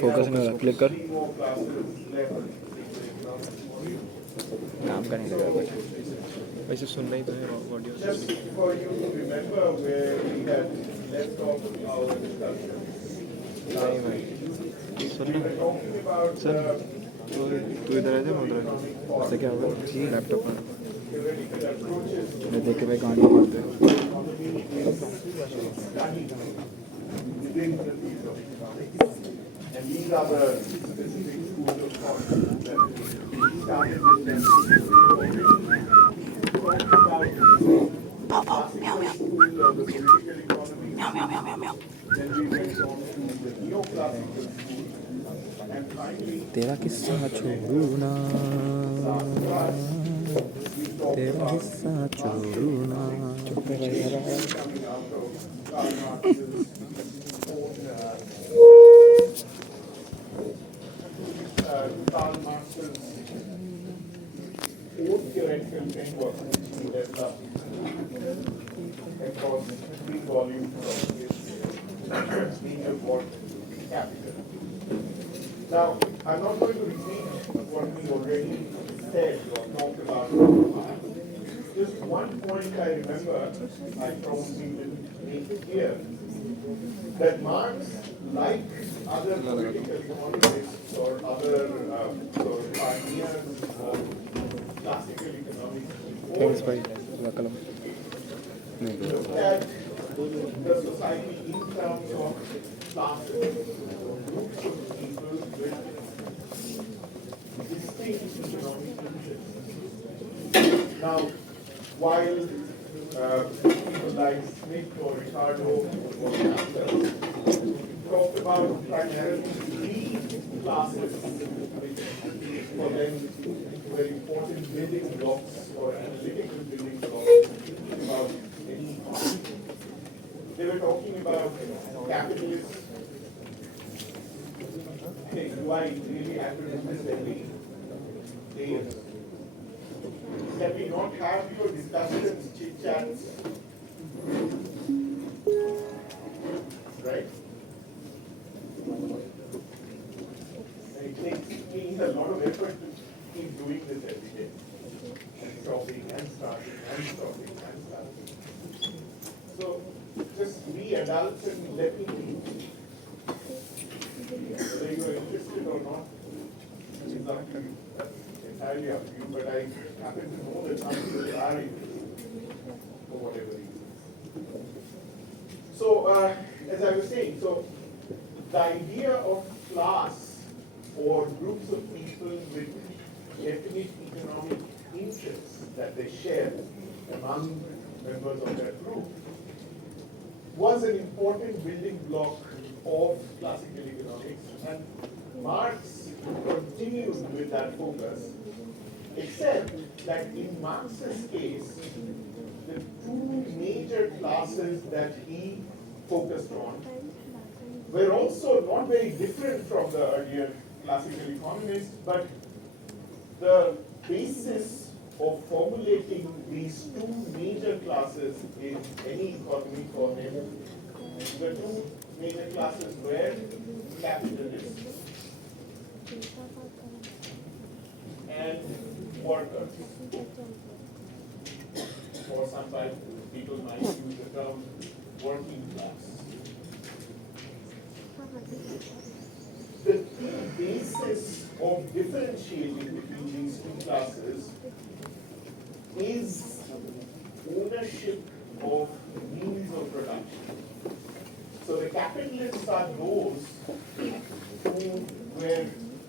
Focus में click कर काम का नहीं लगा बट वैसे सुनना ही तो है ऑडियो नहीं भाई सुनना सुन तू इधर आ जा मैं उधर उससे क्या होगा लैपटॉप में मैं देख के भाई गांड में पड़ते And these are the specific schools of thought that we started with them. Then we went on to the neoclassical school. And finally, तेरा किस्सा छोड़ू ना तेरा हिस्सा छोड़ू ना चुप कर coming out of Karl Marx's Karl Marx's own theoretical framework he developed across 3 volumes of his major work, Capital. Now, I'm not going to repeat what we already said or talked about. Just one point I remember, I probably will make clear, that Marx, like other political economists or other pioneers of classical economics thanks before, भाई कलम looked at the society in terms of classes, or groups of people with distinct economic interests. Now, while people like Smith or Ricardo or Capital talked about primarily 3 classes, which for them were important building blocks or analytical building blocks about any economy. They were talking about capitalists. Hey, do I really have to do this every day? Can we not have your discussions, chit chats? Right? And it takes me a lot of effort to keep doing this every day. And stopping and starting and stopping and starting. So just be adults and let me be. Whether you are interested or not, is up to you. That's entirely up to you. But I happen to know that some people are interested for whatever reason. So, as I was saying, so the idea of class or groups of people with definite economic interests that they share among members of that group was an important building block of classical economics, and Marx continued with that focus, except that in Marx's case, the 2 major classes that he focused on were also not very different from the earlier classical economists, but the basis of formulating these 2 major classes in any economy for him, the 2 major classes were capitalists and workers. Or sometimes people might use the term working class. The key basis of differentiating between these 2 classes is ownership of means of production. So the capitalists are those who were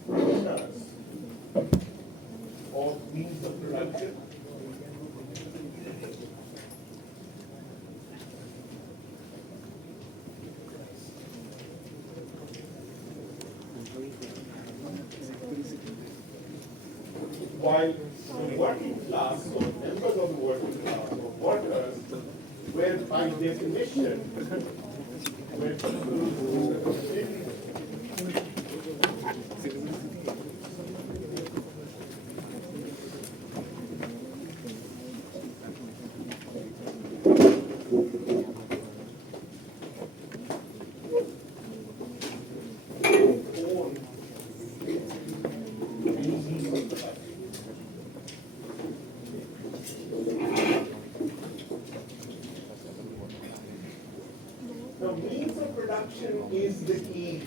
owners of means of production. While the working class or members of the working class or workers were by definition were people who didn't own Now, means of production is the key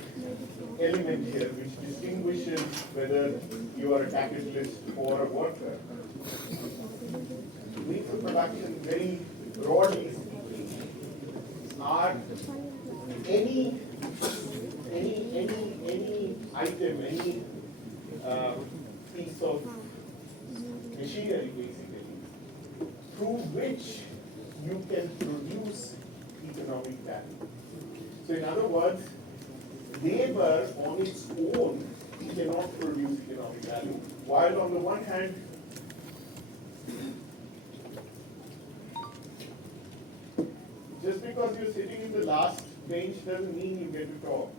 element here, which distinguishes whether you are a capitalist or a worker. Means of production, very broadly speaking, are any item, any piece of machinery, basically, through which you can produce economic value. So in other words, labor on its own cannot produce economic value, while on the one hand, just because you're sitting in the last bench doesn't mean you get to talk.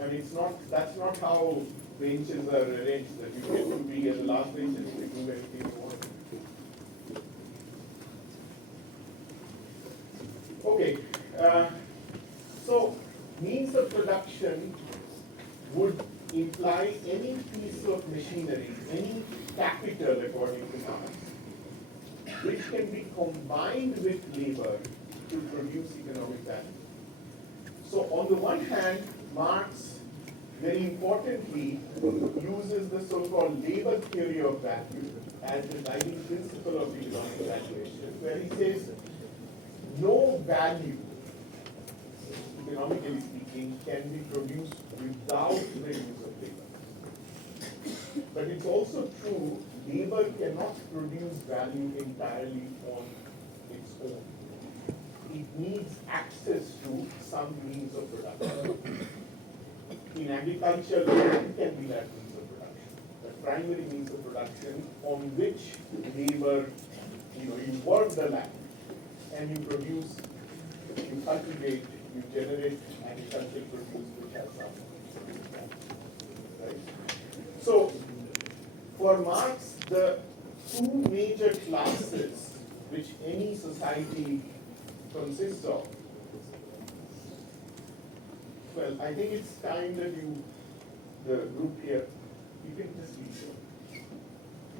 I mean, that's not how benches are arranged, that you get to be at the last bench and you can do anything you want. Okay, so means of production would imply any piece of machinery, any capital according to Marx, which can be combined with labor to produce economic value. So on the one hand, Marx very importantly uses the so-called labor theory of value as the guiding principle of economic valuation, where he says no value, economically speaking, can be produced without the use of labor. But it's also true, labor cannot produce value entirely on its own. It needs access to some means of production. In agriculture, land can be that means of production, the primary means of production on which labor, you work the land and you produce, you cultivate, you generate agricultural produce which has some. Right? So, for Marx, the two major classes which any society consists of, well, I think it's time that the group here, you can just leave.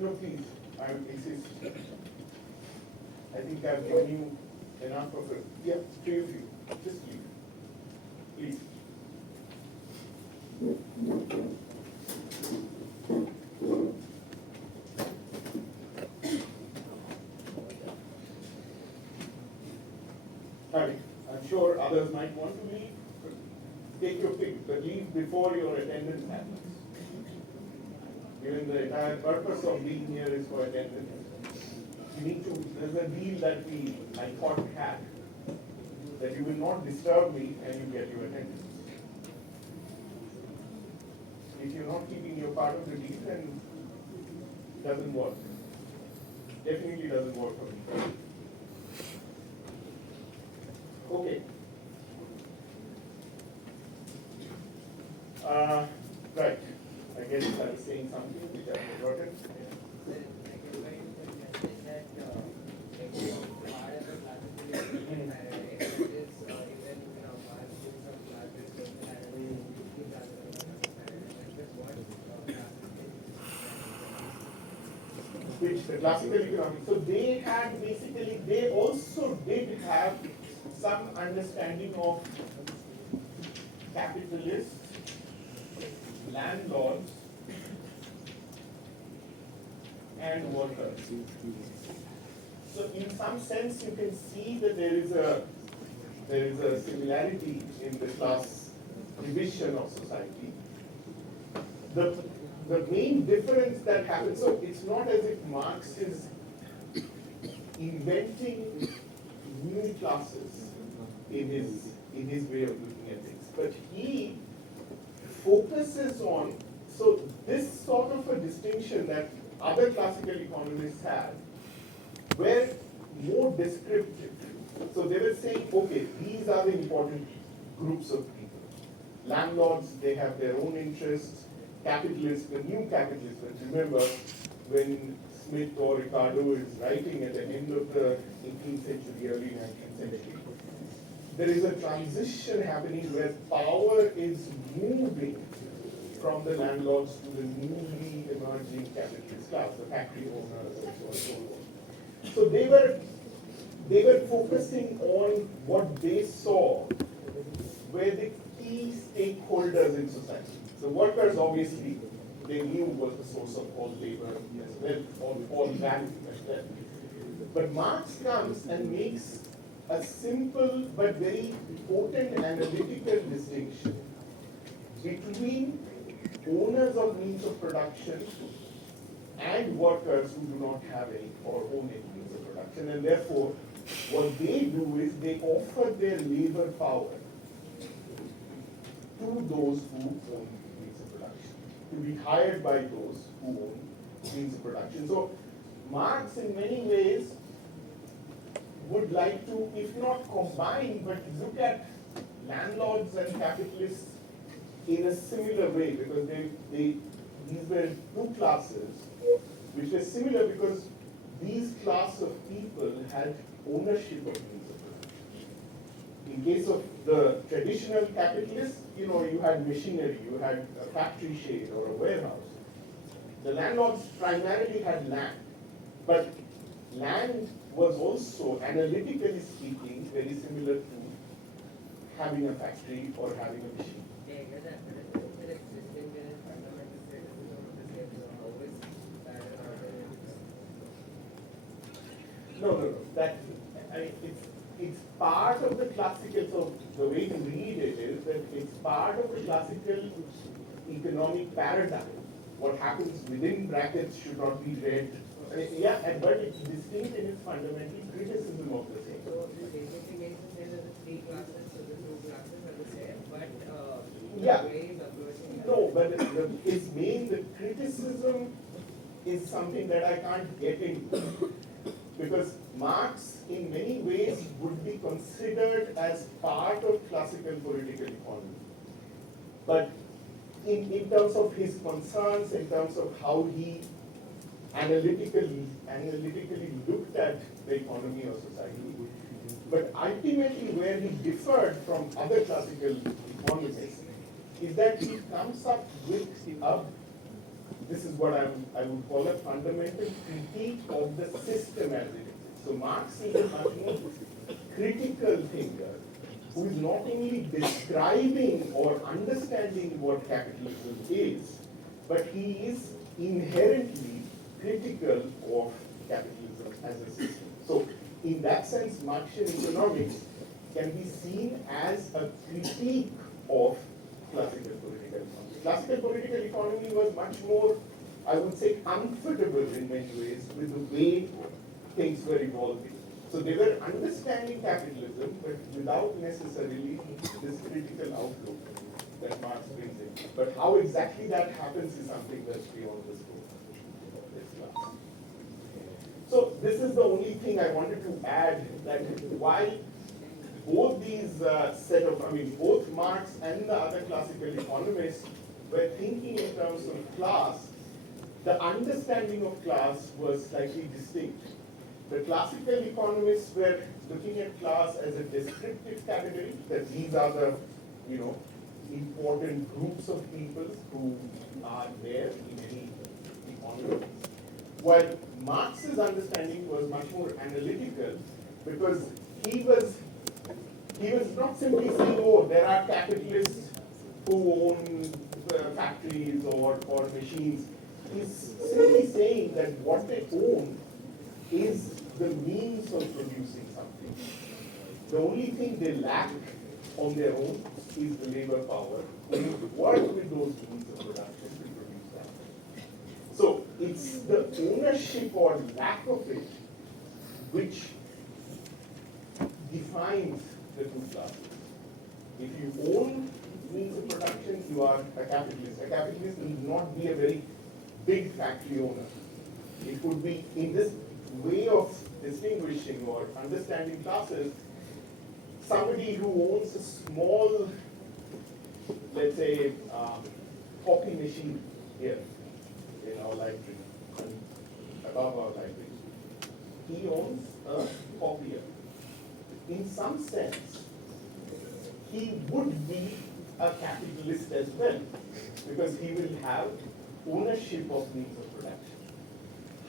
No, please, I insist. I think I've given you enough of it. Yeah, three of you, just leave. Please. I'm sure others might want to leave. Take your pick, but leave before your attendance happens. Given the entire purpose of being here is for attendance. You need to, there's a deal that I thought we had, that you will not disturb me and you get your attendance. If you're not keeping your part of the deal, then it doesn't work. Definitely doesn't work for me. Okay. Right. I guess I was saying something which I forgotten. Which the classical economics. So they had basically, they also did have some understanding of capitalists, landlords, and workers. So in some sense you can see that there is a similarity in the class division of society. The main difference that happens, so it's not as if Marx is inventing new classes in his way of looking at things, but he focuses on, so this sort of a distinction that other classical economists had were more descriptive. So they were saying, okay, these are the important groups of people. Landlords, they have their own interests. Capitalists, the new capitalists, but remember when Smith or Ricardo is writing at the end of the 18th century, early 19th century, there is a transition happening where power is moving from the landlords to the newly emerging capitalist class, the factory owners and so on and So they were focusing on what they saw were the key stakeholders in society. So workers obviously they knew was the source of all labor as well, all value as well. But Marx comes and makes a simple but very potent analytical distinction between owners of means of production and workers who do not have any or own any means of production. And therefore, what they do is they offer their labor power to those who own means of production, to be hired by those who own means of production. So Marx in many ways would like to, if not combine, but look at landlords and capitalists in a similar way, because these were two classes which were similar because these class of people had ownership of means of production. In case of the traditional capitalists, you had machinery, you had a factory shade or a warehouse. The landlords primarily had land, but land was also, analytically speaking, very similar to having a factory or having a machine. No. It's part of the classical, so the way to read it is that it's part of the classical economic paradigm. What happens within brackets should not be read. But it's distinct in its fundamental criticism of the same. So the basic means to say that the three classes, so the two classes are the same, but Yeah. the way is approaching. No, but its main, the criticism is something that I can't get into. Because Marx, in many ways, would be considered as part of classical political economy. But in terms of his concerns, in terms of how he analytically looked at the economy or society, but ultimately where he differed from other classical economists is that he comes up with this is what I would call a fundamental critique of the system as it exists. So Marx is a much more critical thinker who is not only describing or understanding what capitalism is, but he is inherently critical of capitalism as a system. So in that sense, Marxian economics can be seen as a critique of classical political economy. Classical political economy was much more, I would say, comfortable in many ways with the way things were evolving. So they were understanding capitalism, but without necessarily this critical outlook that Marx brings in. But how exactly that happens is something that's beyond the scope of this class. So this is the only thing I wanted to add, that while both these both Marx and the other classical economists were thinking in terms of class, the understanding of class was slightly distinct. The classical economists were looking at class as a descriptive category, that these are the, important groups of people who are there in any economy. While Marx's understanding was much more analytical, because he was not simply saying, oh, there are capitalists who own factories or machines. He's simply saying that what they own is the means of producing something. The only thing they lack on their own is the labor power to work with those means of production to produce that. So it's the ownership or lack of it which defines the two classes. If you own means of production, you are a capitalist. A capitalist need not be a very big factory owner. It could be, in this way of distinguishing or understanding classes, somebody who owns a small, let's say, copy machine here in our library, above our library. He owns a copier. In some sense, he would be a capitalist as well, because he will have ownership of means of production.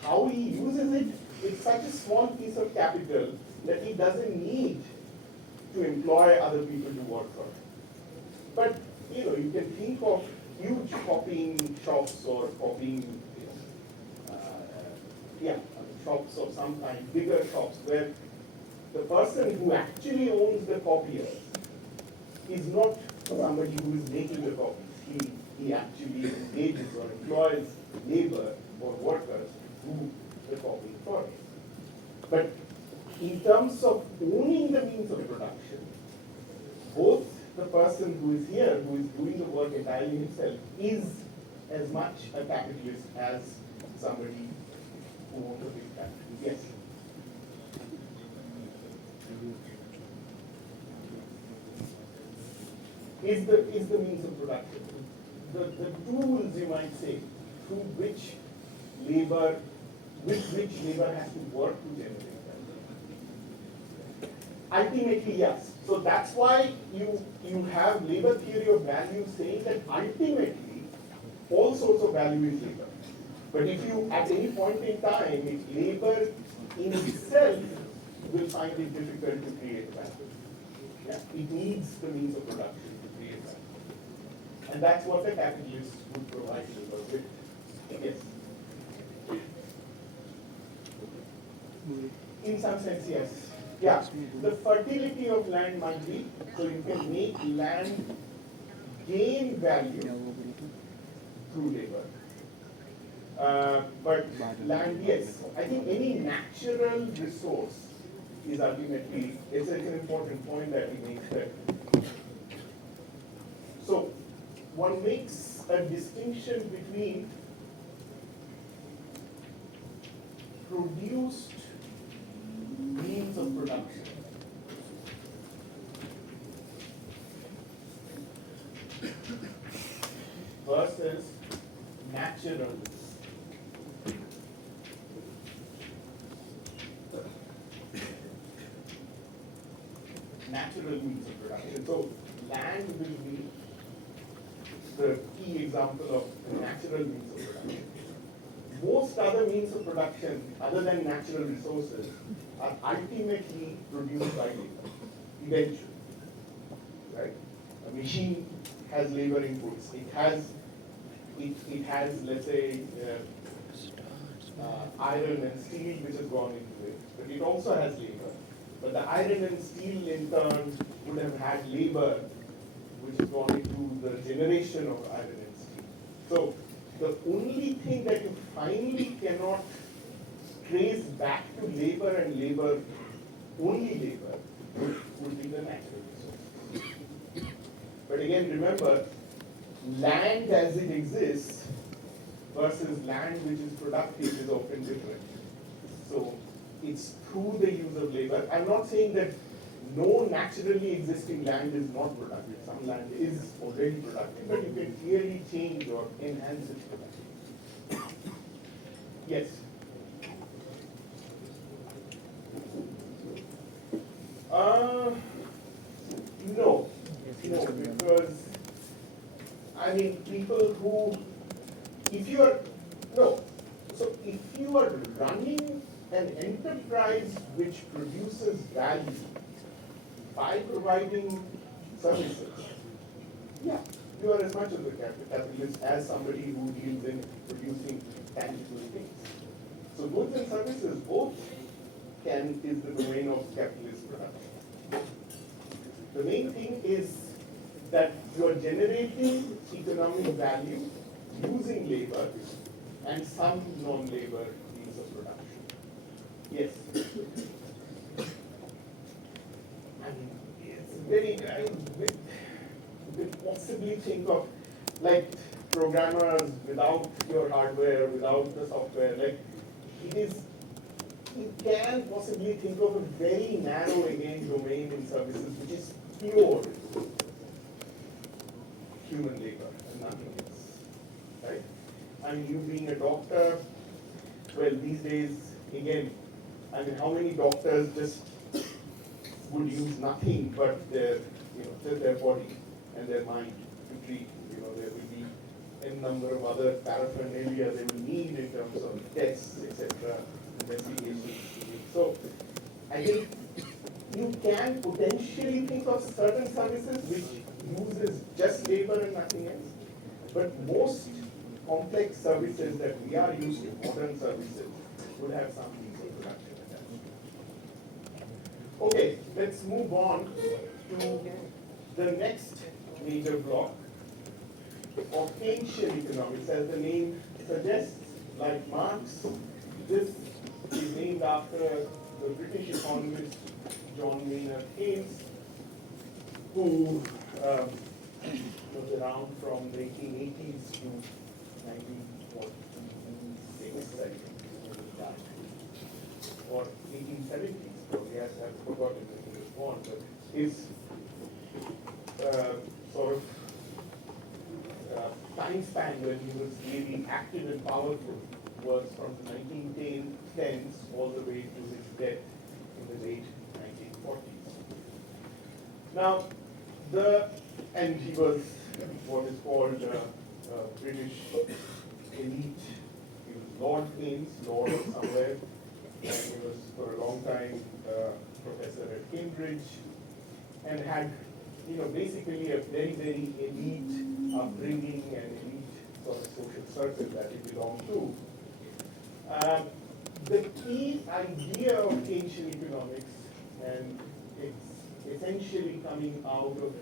How he uses it, it's such a small piece of capital that he doesn't need to employ other people to work for him. But you can think of huge copying shops or copying, shops of some kind, bigger shops where the person who actually owns the copier is not somebody who is making the copies. He actually engages or employs labor or workers to do the copying for him. But in terms of owning the means of production, both the person who is here, who is doing the work entirely himself, is as much a capitalist as somebody who owns a big capital. Yes? Is the means of production. The tools, you might say, through which labor has to work to generate that. Ultimately, yes. So that's why you have labor theory of value saying that ultimately all sorts of value is labor. But if you, at any point in time, if labor in itself will find it difficult to create value, it needs the means of production to create value. And that's what the capitalists would provide labor with. Yes. In some sense, yes. Yeah, the fertility of land might be, so you can make land gain value through labor. But land, yes. I think any natural resource is ultimately, it's an important point that he makes there. So, one makes a distinction between produced means of production versus natural. Natural means of production. So land will be the key example of a natural means of production. Most other means of production, other than natural resources, are ultimately produced by labor, eventually. Right? A machine has labor inputs. It has, let's say, iron and steel which has gone into it. But it also has labor. But the iron and steel in turn would have had labor which has gone into the generation of iron and steel. So the only thing that you finally cannot trace back to labor and labor, only labor, would be the natural resource. But again, remember, land as it exists versus land which is productive is often different. So it's through the use of labor. I'm not saying that no naturally existing land is not productive. Some land is already productive, but you can clearly change or enhance its productivity. Yes? No. No, because, I mean, people who, if you are running an enterprise which produces value by providing services, yeah, you are as much of a capitalist as somebody who deals in producing tangible things. So goods and services both is the domain of capitalist production. The main thing is that you are generating economic value using labor and some non-labor means of production. Yes? I mean, it's very, we possibly think of like programmers without your hardware, without the software, like you can possibly think of a very narrow again domain in services which is pure human labor and nothing else, right? I mean, you being a doctor, well, these days, again, I mean, how many doctors just would use nothing but just their body and their mind to treat? There will be n number of other paraphernalia they will need in terms of tests, etc., investigations. So I think you can potentially think of certain services which uses just labor and nothing else, but most complex services that we are used to, modern services, would have some means of production attached. Okay, let's move on to the next major block of ancient economics. As the name suggests, like Marx, this is named after the British economist John Maynard Keynes, who was around from the 1880s to 1946, I think, or 1870s, probably. I've forgotten when he was born, but his sort of time span when he was really active and powerful was from the 1910s all the way to his death in the late 1940s. Now, and he was what is called British elite. He was Lord Keynes, Lord somewhere, and he was for a long time professor at Cambridge, and had, basically a very, very elite upbringing and elite sort of social circle that he belonged to. The key idea of Keynesian economics, and it's essentially coming out of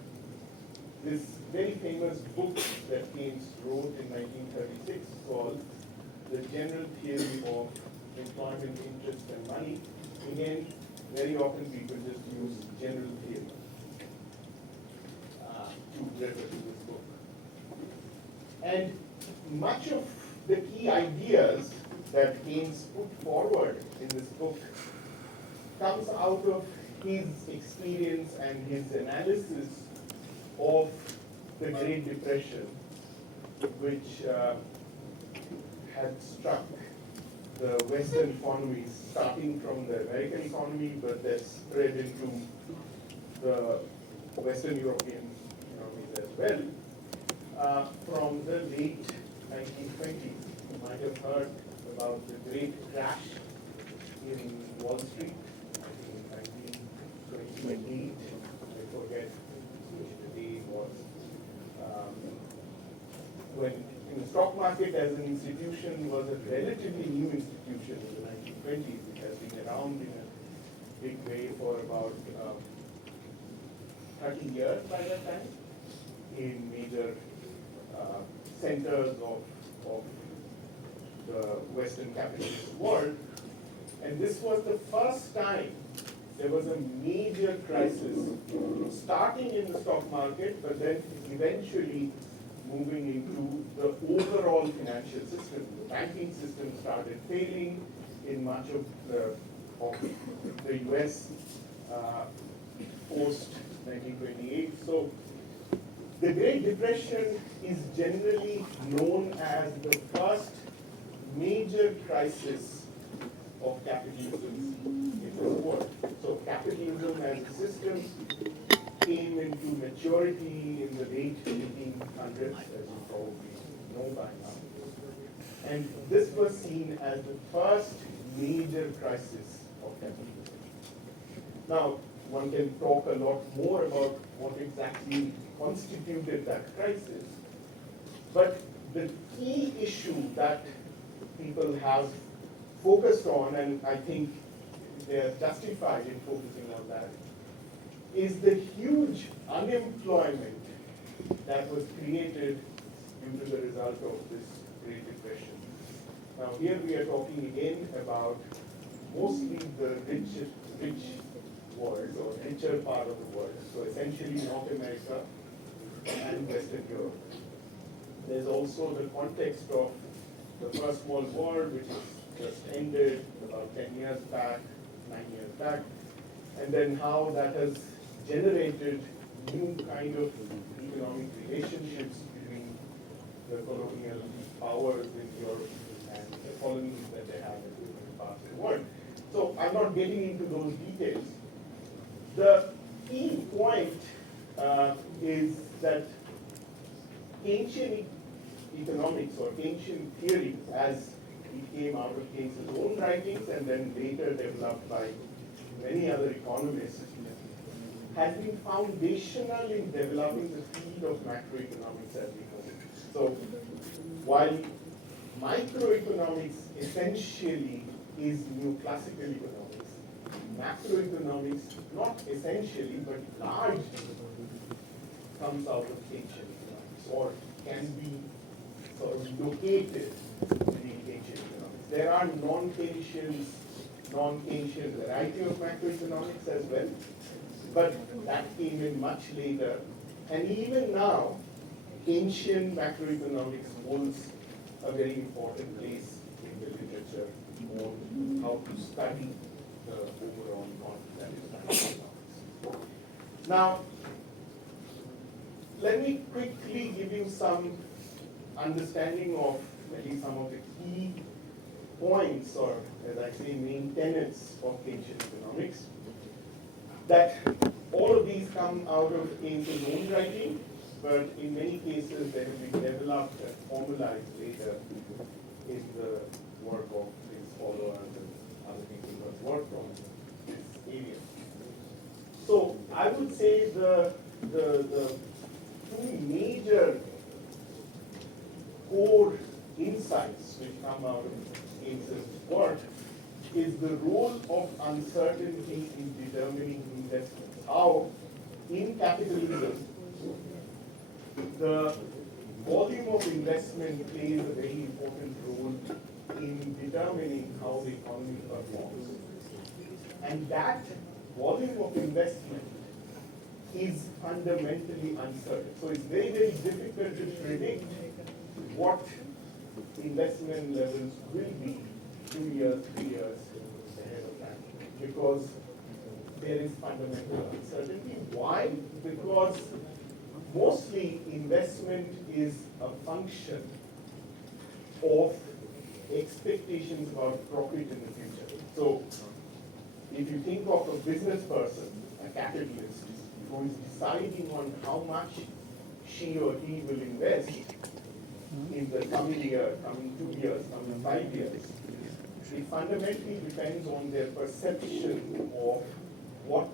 this very famous book that Keynes wrote in 1936 called The General Theory of Employment, Interest and Money. Again, very often people just use general theory to refer to this book. And much of the key ideas that Keynes put forward in this book comes out of his experience and his analysis of the Great Depression, which had struck the Western economies, starting from the American economy, but that spread into the Western European economies as well, from the late 1920s. You might have heard about the great crash in Wall Street, I think in 1928, I forget which the day was, when the stock market as an institution was a relatively new institution in the 1920s. It has been around in a big way for about 30 years by that time in major centers of the Western capitalist world. And this was the first time there was a major crisis starting in the stock market, but then eventually moving into the overall financial system. The banking system started failing in much of the US post 1928. So the Great Depression is generally known as the first major crisis of capitalism in the world. So capitalism as a system came into maturity in the late 1800s, as you probably know by now. And this was seen as the first major crisis of capitalism. Now, one can talk a lot more about what exactly constituted that crisis, but the key issue that people have focused on, and I think they are justified in focusing on that, is the huge unemployment that was created due to the result of this Great Depression. Now here we are talking again about mostly the rich world, or richer part of the world, so essentially North America and Western Europe. There's also the context of the First World War, which has just ended about 10 years back, 9 years back, and then how that has generated new kind of economic relationships between the colonial powers in Europe and the colonies that they have in different parts of the world. So I'm not getting into those details. The key point is that ancient economics or ancient theory, as came out of Keynes's own writings and then later developed by many other economists, has been foundational in developing the field of macroeconomics as we know it. So while microeconomics essentially is neoclassical economics, macroeconomics not essentially but largely comes out of ancient economics or can be sort of located in ancient economics. There are non-Keynesian variety of macroeconomics as well, but that came in much later. And even now, ancient macroeconomics holds a very important place in the literature on how to study the overall economy that is macroeconomics. Now, let me quickly give you some understanding of maybe some of the key points, or as I say, main tenets of Keynesian economics. That all of these come out of Keynes's own writing, but in many cases they have been developed and formalized later in the work of his followers and other people who have worked on this area. So I would say the two major core insights which come out of Keynes's work is the role of uncertainty in determining investments. How in capitalism the volume of investment plays a very important role in determining how the economy performs. And that volume of investment is fundamentally uncertain. So it's very, very difficult to predict what investment levels will be 2 years, 3 years ahead of time, because there is fundamental uncertainty. Why? Because mostly investment is a function of expectations about profit in the future. So if you think of a business person, a capitalist, who is deciding on how much she or he will invest in the coming year, coming 2 years, coming 5 years, it fundamentally depends on their perception of what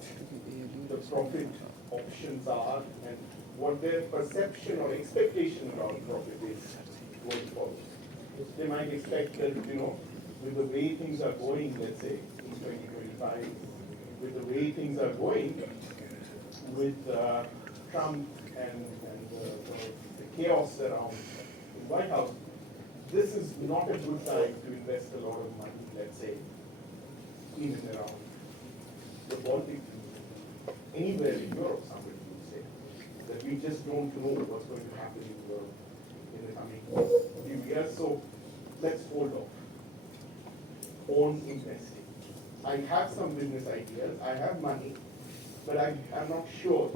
the profit options are and what their perception or expectation about profit is going forward. They might expect that, with the way things are going, let's say, in 2025, with the way things are going, with Trump and the chaos around the White House, this is not a good time to invest a lot of money, let's say, in and around the Baltic, anywhere in Europe, somebody would say, that we just don't know what's going to happen in Europe in the coming few years. So let's hold off on investing. I have some business ideas, I have money, but I'm not sure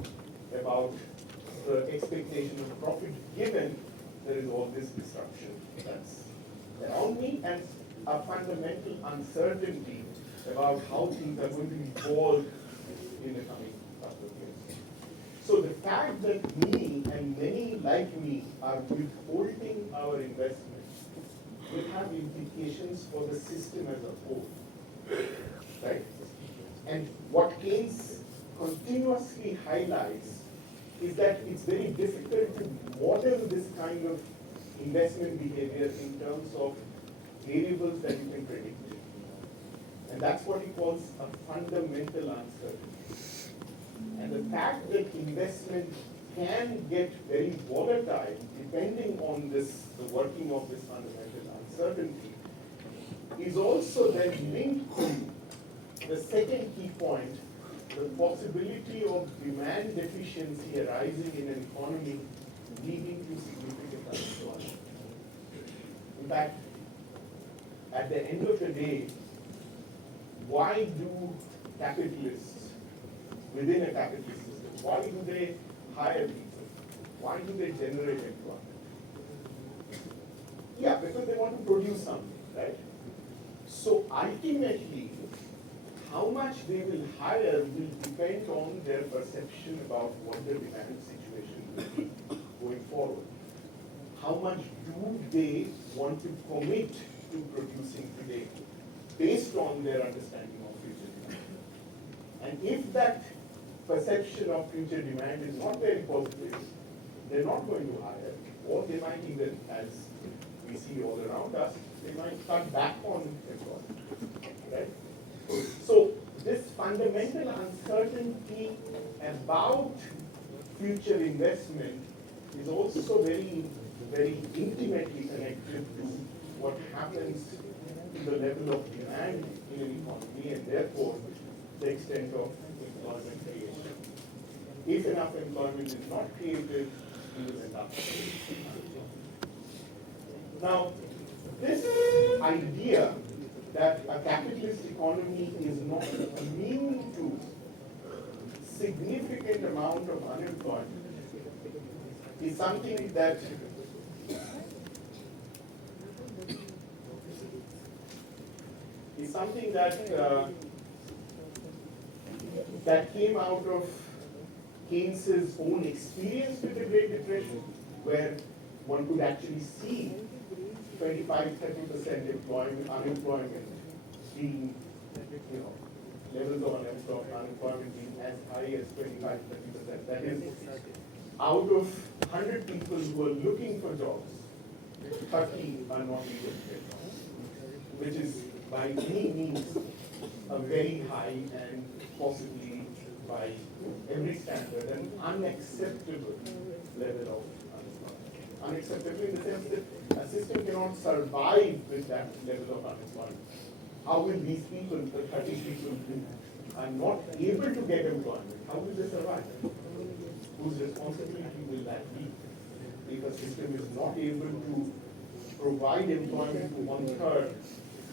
about the expectation of profit given there is all this disruption that's around me and a fundamental uncertainty about how things are going to evolve in the coming couple of years. So the fact that me and many like me are withholding our investments will have implications for the system as a whole, right? And what Keynes continuously highlights is that it's very difficult to model this kind of investment behavior in terms of variables that you can predict. And that's what he calls a fundamental uncertainty. And the fact that investment can get very volatile depending on the working of this fundamental uncertainty is also then linked to the second key point, the possibility of demand deficiency arising in an economy leading to significant unemployment. In fact, at the end of the day, why do capitalists within a capitalist system, why do they hire people? Why do they generate employment? Yeah, because they want to produce something, right? So ultimately, how much they will hire will depend on their perception about what the demand situation will be going forward. How much do they want to commit to producing today based on their understanding of future demand. And if that perception of future demand is not very positive, they're not going to hire, or they might even, as we see all around us, they might cut back on employment, right? So this fundamental uncertainty about future investment is also very, very intimately connected to what happens to the level of demand in an economy and therefore the extent of employment creation. If enough employment is not created, we will end up. Now, this idea that a capitalist economy is not immune to significant amount of unemployment is something that that came out of Keynes's own experience with the Great Depression, where one could actually see 25–30% unemployment being, levels of unemployment being as high as 25–30%. That is, out of 100 people who are looking for jobs, 30 are not able to get jobs, which is by any means a very high and possibly by every standard an unacceptable level of unemployment. Unacceptable in the sense that a system cannot survive with that level of unemployment. How will these people, the 30 people who are not able to get employment, how will they survive? Whose responsibility will that be? If a system is not able to provide employment to 1/3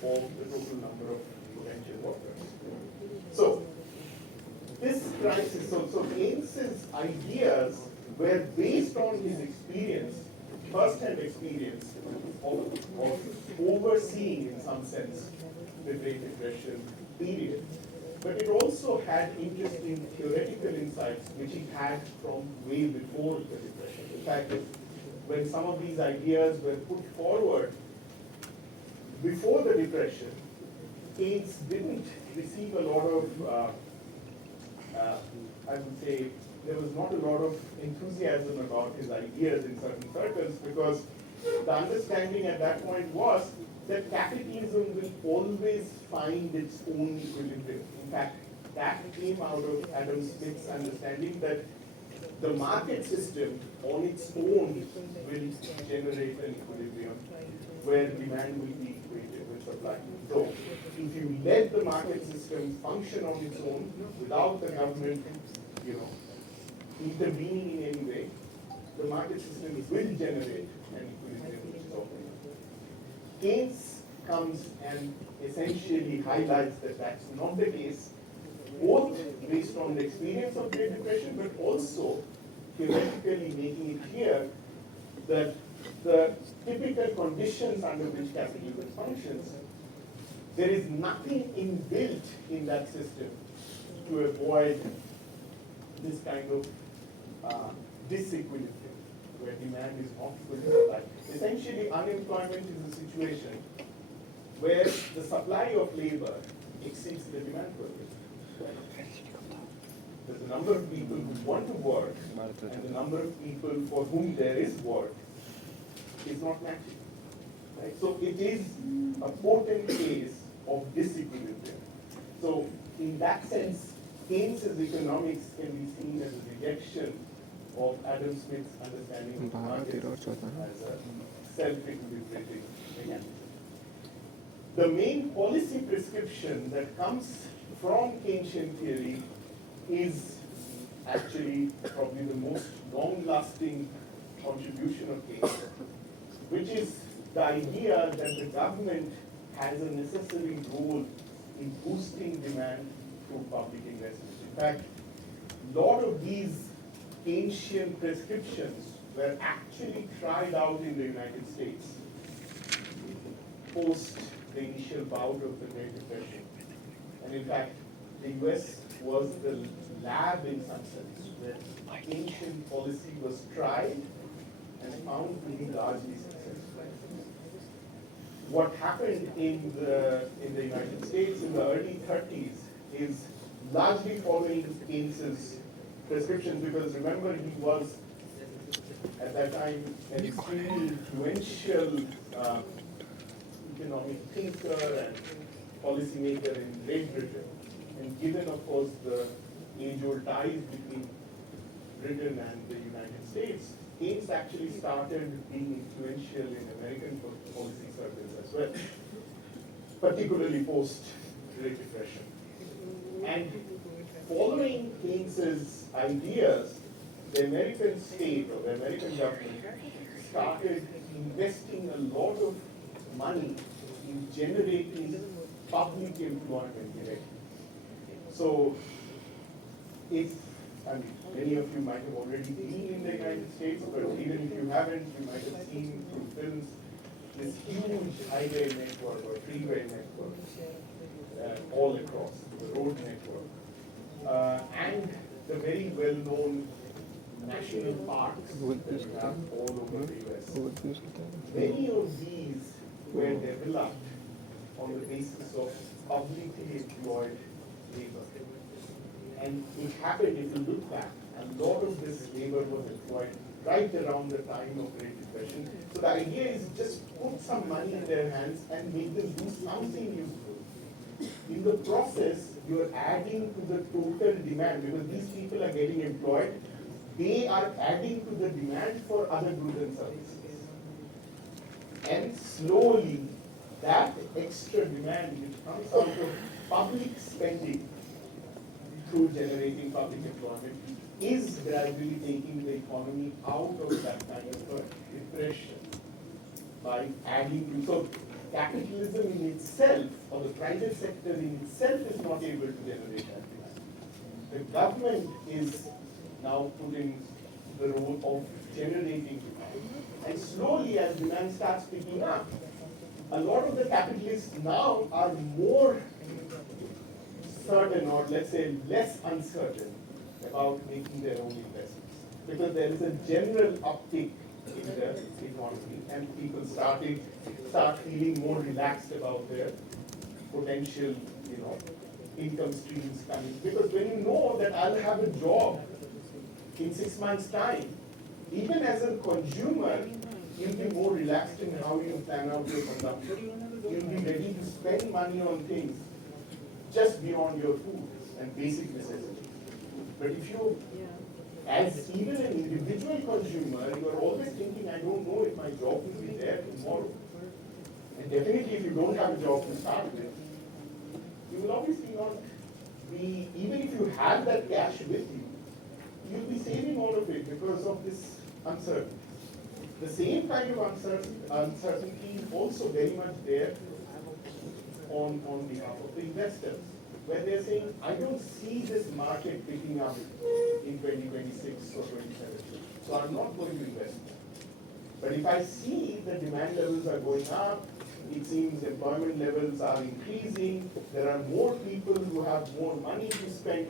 of the total number of potential workers. So, this crisis, so Keynes's ideas were based on his experience, first-hand experience of overseeing, in some sense, the Great Depression period. But it also had interesting theoretical insights which he had from way before the Depression. In fact, when some of these ideas were put forward before the Depression, Keynes didn't receive a lot of, I would say, there was not a lot of enthusiasm about his ideas in certain circles because the understanding at that point was that capitalism will always find its own equilibrium. In fact, that came out of Adam Smith's understanding that the market system on its own will generate an equilibrium where demand will be equated with supply. So, if you let the market system function on its own without the government, intervening in any way, the market system will generate an equilibrium which is optimal. Keynes comes and essentially highlights that that's not the case, both based on the experience of Great Depression, but also theoretically making it clear that the typical conditions under which capitalism functions, there is nothing inbuilt in that system to avoid this kind of disequilibrium, where demand is not equal to supply. Essentially, unemployment is a situation where the supply of labor exceeds the demand for labor. There's a number of people who want to work, and the number of people for whom there is work is not matching. Right? So it is a potent case of disequilibrium. So in that sense, Keynes's economics can be seen as a rejection of Adam Smith's understanding of market as a self-equilibrating mechanism. The main policy prescription that comes from Keynesian theory is actually probably the most long-lasting contribution of Keynes, which is the idea that the government has a necessary role in boosting demand through public investment. In fact, a lot of these Keynesian prescriptions were actually tried out in the United States post the initial bout of the Great Depression. And in fact, the US was the lab in some sense where Keynesian policy was tried and found to be largely successful. what happened in the United States in the early 30s is largely following Keynes's prescriptions, because remember, he was at that time an extremely influential uh, economic thinker and policymaker in Great Britain. And given, of course, the age-old ties between Britain and the United States, Keynes actually started being influential in American policy circles as well, particularly post-Great Depression. And following Keynes's ideas, the American state or the American government started investing a lot of money in generating public employment directly. So if, I mean, many of you might have already been in the United States, but even if you haven't, you might have seen through films this huge highway network or freeway network all across, the road network, and the very well-known national parks that we have all over the US. Many of these were developed on the basis of publicly employed labor. And it happened, if you look back, a lot of this labor was employed right around the time of Great Depression. So the idea is just put some money in their hands and make them do something useful. In the process, you're adding to the total demand, because these people are getting employed. They are adding to the demand for other goods and services. And slowly, that extra demand which comes out of public spending through generating public employment is gradually taking the economy out of that kind of a depression by adding to, so capitalism in itself, or the private sector in itself, is not able to generate that demand. The government is now put in the role of generating demand. And slowly, as demand starts picking up, a lot of the capitalists now are more certain, or let's say less uncertain, about making their own investments. Because there is a general uptick in the economy, and people start feeling more relaxed about their potential, income streams coming. Because when you know that I'll have a job in 6 months' time, even as a consumer, you'll be more relaxed in how you plan out your consumption. You'll be ready to spend money on things just beyond your food and basic necessities. But if you, as even an individual consumer, you are always thinking, I don't know if my job will be there tomorrow. And definitely if you don't have a job to start with, you will obviously not be, even if you have that cash with you, you'll be saving all of it because of this uncertainty. The same kind of uncertainty is also very much there on behalf of the investors, where they're saying, I don't see this market picking up in 2026 or 2017, so I'm not going to invest. But if I see the demand levels are going up, it seems employment levels are increasing, there are more people who have more money to spend,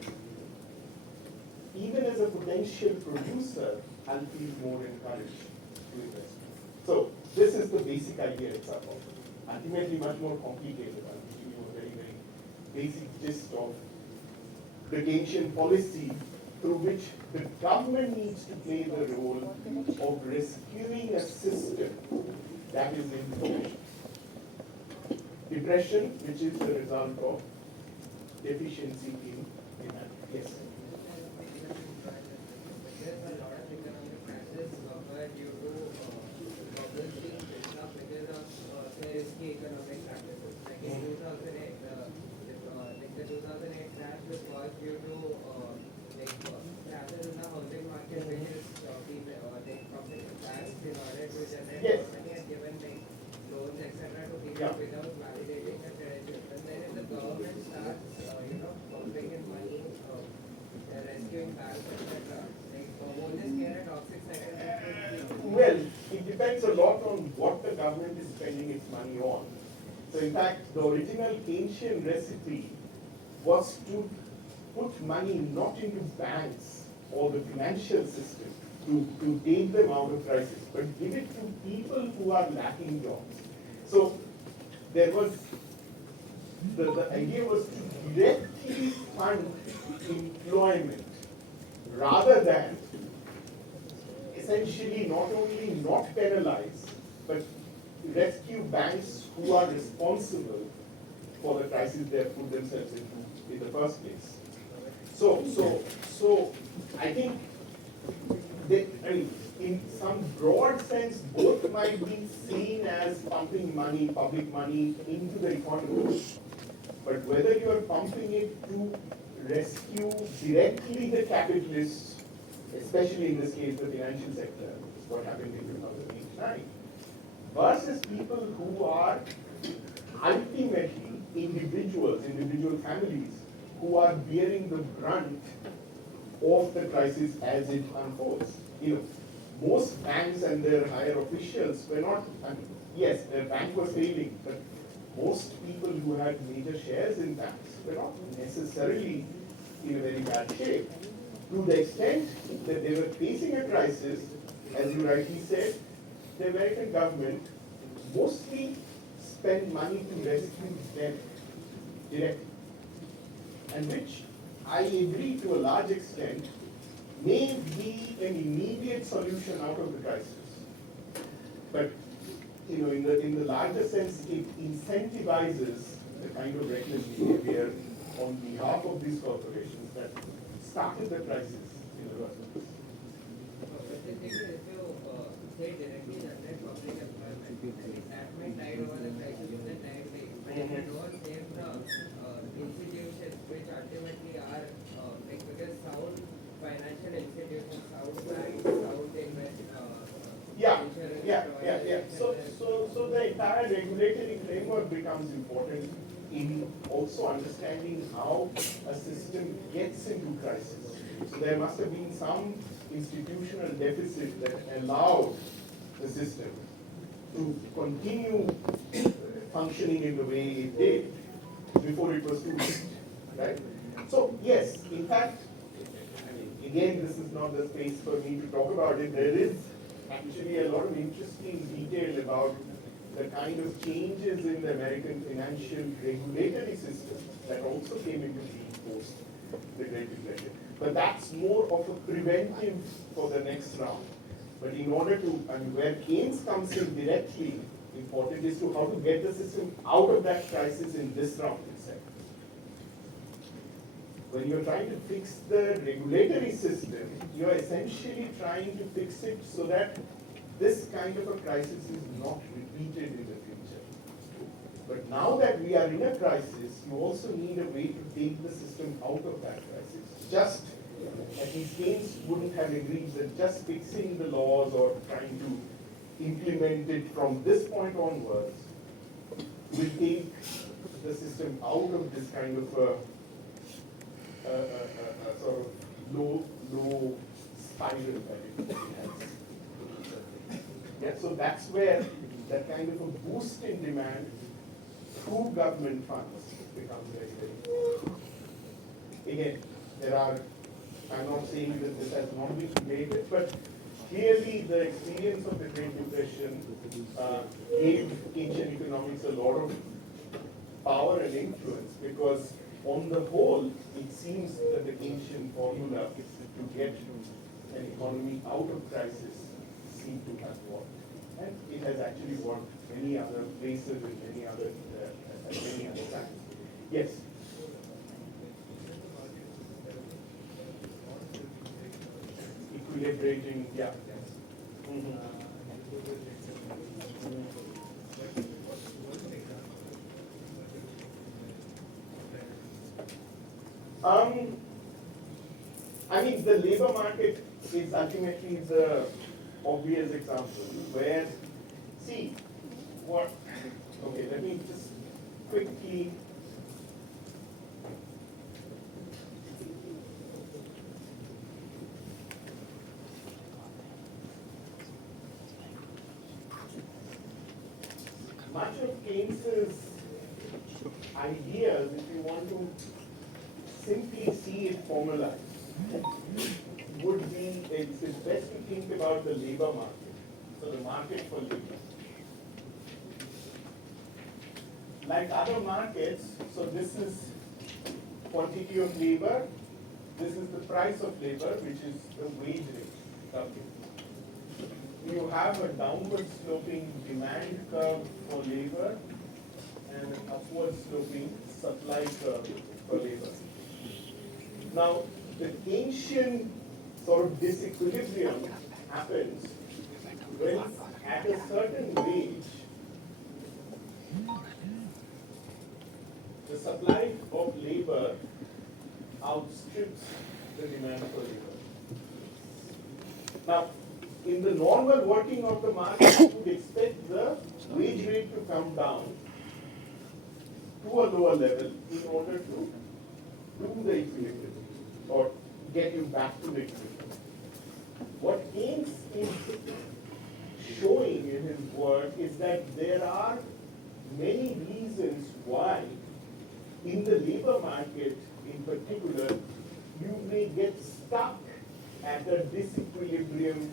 even as a potential producer, I'll feel more encouraged to invest. So this is the basic idea itself. Ultimately much more complicated. I'll give you a very, very basic gist of the Keynesian policy through which the government needs to play the role of rescuing a system that is in depression. Depression, which is the result of deficiency in demand. Yes. There's a lot of economic crisis where due to problems being built up because of risky economic practices. Like in 2008, the 2008 crash was caused due to crashes in the housing market, which is property banks in order to generate money and given loans, etc. to people without validating the credentials. And then if the government starts, pumping in money, rescuing banks, etc. Well, it depends a lot on what the government is spending its money on. So in fact, the original Keynesian recipe was to put money not into banks or the financial system to take them out of crisis, but give it to people who are lacking jobs. So there was, the idea was to directly fund employment rather than essentially not only not penalize, but rescue banks who are responsible for the crisis they have put themselves into in the first place. So I think they, I mean, in some broad sense, both might be seen as pumping money, public money into the economy. But whether you are pumping it to rescue directly the capitalists, especially in this case the financial sector, what happened in 2008-9, versus people who are ultimately individuals, individual families, who are bearing the brunt of the crisis as it unfolds. You know, most banks and their higher officials were not, I mean, yes, their bank was failing, but most people who had major shares in banks were not necessarily in a very bad shape. To the extent that they were facing a crisis, as you rightly said, the American government mostly spent money to rescue them directly, and which I agree to a large extent may be an immediate solution out of the crisis. But you know, in the larger sense, it incentivizes the kind of reckless behavior on behalf of these corporations that started the crisis in the first place. Basically, if you say directly generate public employment, that may tide over the crisis in the time being, but if you don't save the institutions which ultimately are like, because sound financial institutions, sound banks, sound invest, So the entire regulatory framework becomes important in also understanding how a system gets into crisis. So there must have been some institutional deficit that allowed the system to continue functioning in the way it did before it was too late, right? So yes, in fact, I mean, again, this is not the space for me to talk about it. There is actually a lot of interesting detail about the kind of changes in the American financial regulatory system that also came into being post the Great Depression. But that's more of a preventive for the next round. But in order to, I mean, where Keynes comes in directly, important is to how to get the system out of that crisis in this round itself. When you're trying to fix the regulatory system, you're essentially trying to fix it so that this kind of a crisis is not repeated in the future. But now that we are in a crisis, you also need a way to take the system out of that crisis. Just, at least Keynes wouldn't have agreed that just fixing the laws or trying to implement it from this point onwards will take the system out of this kind of a sort of low spiral that it has. Yeah, so that's where that kind of a boost in demand through government funds becomes very, very. Again, I'm not saying that this has not been debated, but clearly the experience of the Great Depression gave ancient economics a lot of power and influence, because on the whole, it seems that the Keynesian formula to get an economy out of crisis seemed to have worked. And it has actually worked many other places and many other times. Yes? Equilibrating, yeah. Mm-hmm. I mean, the labor market is ultimately the obvious example where, see, what, okay, let me just quickly, much of Keynes's ideas, if you want to simply see it formalized, would be, it's best to think about the labor market. So the market for labor. like other markets, so this is quantity of labor, this is the price of labor, which is the wage rate. Okay. You have a downward sloping demand curve for labor and an upward sloping supply curve for labor. Now, the Keynesian sort of disequilibrium happens when at a certain wage, the supply of labor outstrips the demand for labor. Now, in the normal working of the market, you would expect the wage rate to come down to a lower level in order to do the equilibrium or get you back to the equilibrium. What Keynes is showing in his work is that there are many reasons why in the labor market in particular, you may get stuck at a disequilibrium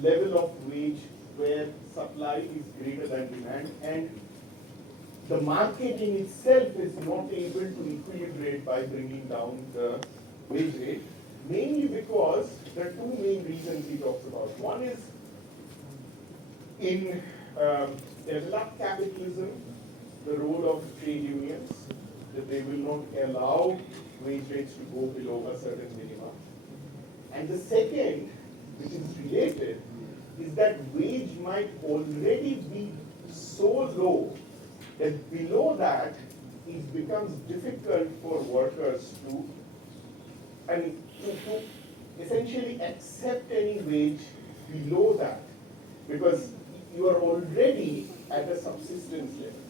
level of wage where supply is greater than demand, and the market in itself is not able to equilibrate by bringing down the wage rate, mainly because there are two main reasons he talks about. One is in developed capitalism, the role of trade unions, that they will not allow wage rates to go below a certain minimum. And the second, which is related, is that wage might already be so low that below that it becomes difficult for workers to essentially accept any wage below that, because you are already at a subsistence level.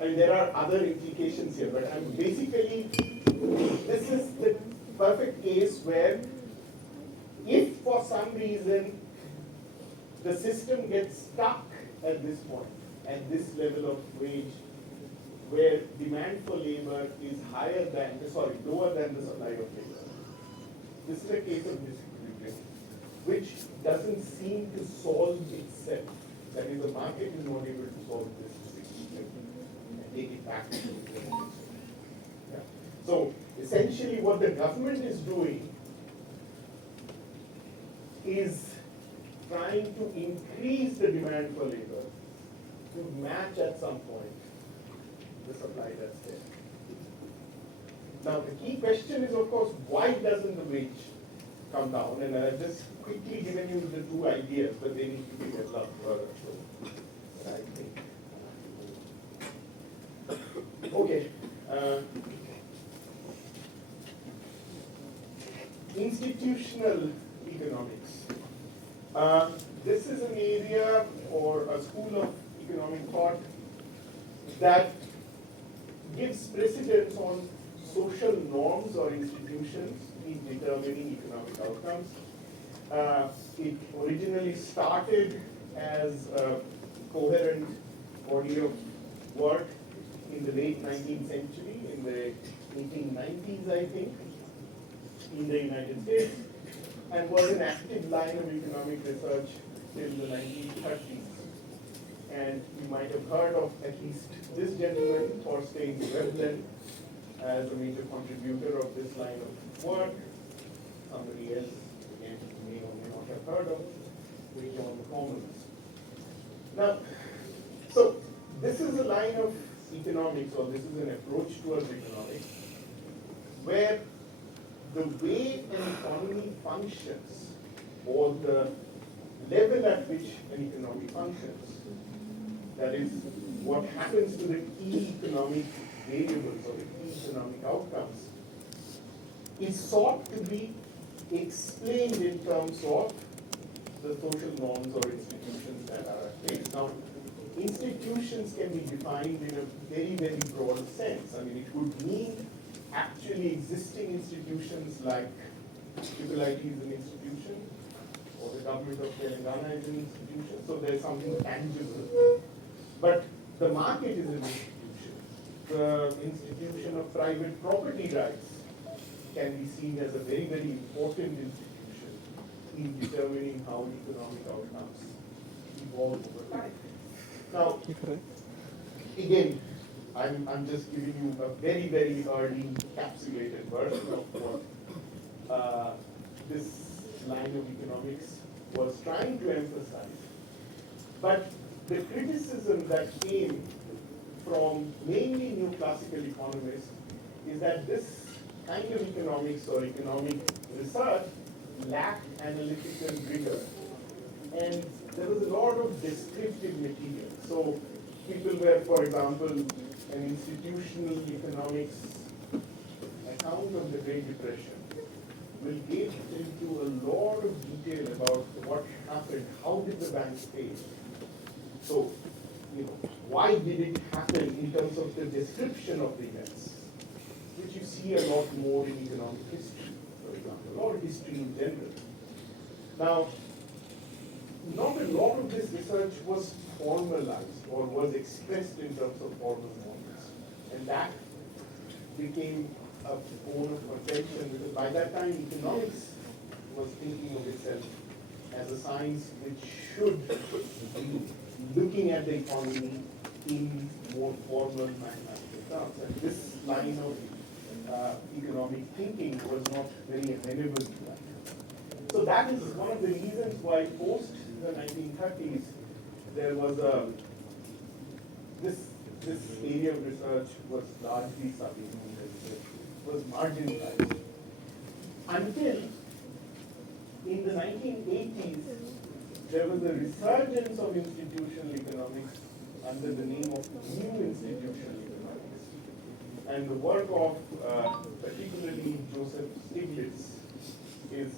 I mean, there are other implications here, but I'm basically, this is the perfect case where if for some reason the system gets stuck at this point, at this level of wage, where demand for labor is lower than the supply of labor. This is a case of disequilibrium, which doesn't seem to solve itself. That is, the market is not able to solve this disequilibrium and take it back to equilibrium. Yeah. So essentially what the government is doing is trying to increase the demand for labor to match at some point the supply that's there. Now the key question is, of course, why doesn't the wage come down? And I've just quickly given you the two ideas, but they need to be developed further. So I think. Okay. Institutional economics. This is an area or a school of economic thought that gives precedence on social norms or institutions in determining economic outcomes. It originally started as a coherent body of work in the late 19th century, in the 1890s, I think, in the United States, and was an active line of economic research till the 1930s. And you might have heard of at least this gentleman, Thorstein Veblen, as a major contributor of this line of work. Somebody else, again, you may or may not have heard of, John Commons. Now, so this is a line of economics, or this is an approach towards economics, where the way an economy functions, or the level at which an economy functions, that is, what happens to the key economic variables or the key economic outcomes, is sought to be explained in terms of the social norms or institutions that are at place. Now, institutions can be defined in a very, very broad sense. I mean, it would mean actually existing institutions like IIIT is an institution, or the government of Telangana is an institution, so there's something tangible. But the market is an institution. The institution of private property rights can be seen as a very, very important institution in determining how economic outcomes evolve over time. Now, again, I'm just giving you a very, very early encapsulated version of what this line of economics was trying to emphasize. But the criticism that came from mainly new classical economists is that this kind of economics or economic research lacked analytical rigor. And there was a lot of descriptive material. So people were, for example, an institutional economics account of the Great Depression will get into a lot of detail about what happened, how did the banks fail. So, why did it happen in terms of the description of the events, which you see a lot more in economic history, for example, or history in general. Now, not a lot of this research was formalized or was expressed in terms of formal models. And that became a bone of contention because by that time economics was thinking of itself as a science which should be looking at the economy in more formal mathematical terms. And this line of economic thinking was not very amenable to that. So that is one of the reasons why post the 1930s there was this area of research was largely subhuman, was marginalized until in the 1980s there was a resurgence of institutional economics under the name of new institutional economics. And the work of particularly Joseph Stiglitz is